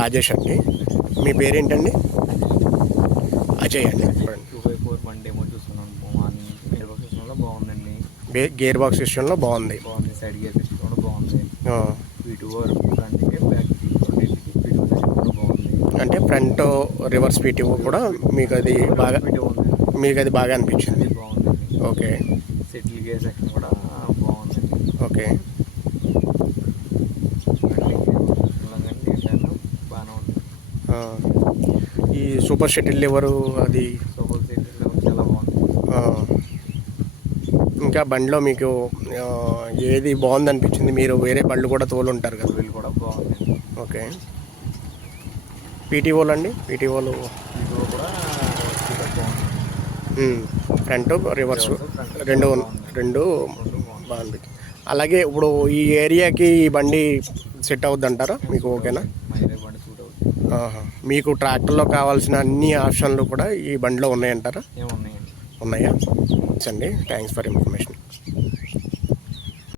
రాజేష్ అండి. మీ పేరేంటండి? అజయ్ అండి. 2x4 బండి ఏమో చూస్తున్నాను. గేర్ బాక్స్ విషయంలో బాగుందండి. గేర్ బాక్స్ విషయంలో బాగుంది. సైడ్ గేర్ విషయంలో బాగుంది. పీటీఓ ఫ్రంట్కి బ్యాక్ కూడా బాగుంది. అంటే ఫ్రంట్ రివర్స్ పీటీఓ కూడా మీకు అది బాగా అనిపించింది. బాగుందండి. ఓకే. సెటిల్ గేర్ సెక్షన్ కూడా బాగుందండి. ఓకే. బాగానే ఉంది. ఈ సూపర్ షటిల్ లివరు అది సూపర్ సెటిల్ చాలా బాగుంది. ఇంకా బండిలో మీకు ఏది బాగుంది అనిపించింది? మీరు వేరే బళ్ళు కూడా తోలుంటారు కదా. వీళ్ళు కూడా బాగుంది. ఓకే. పీటీఓలు అండి? పీటీఓలు కూడా బాగుంది. ఫ్రంట్ రివర్స్ రెండు బాగుంది. అలాగే ఇప్పుడు ఈ ఏరియాకి ఈ బండి సెట్ అవుద్ది అంటారా? మీకు ఓకేనా? బండి సూట్ అవుతుంది. మీకు ట్రాక్టర్లో కావాల్సిన అన్ని ఆప్షన్లు కూడా ఈ బండిలో ఉన్నాయంటారా? ఏమున్నాయండి? ఉన్నాయా? అండి. Thanks for information.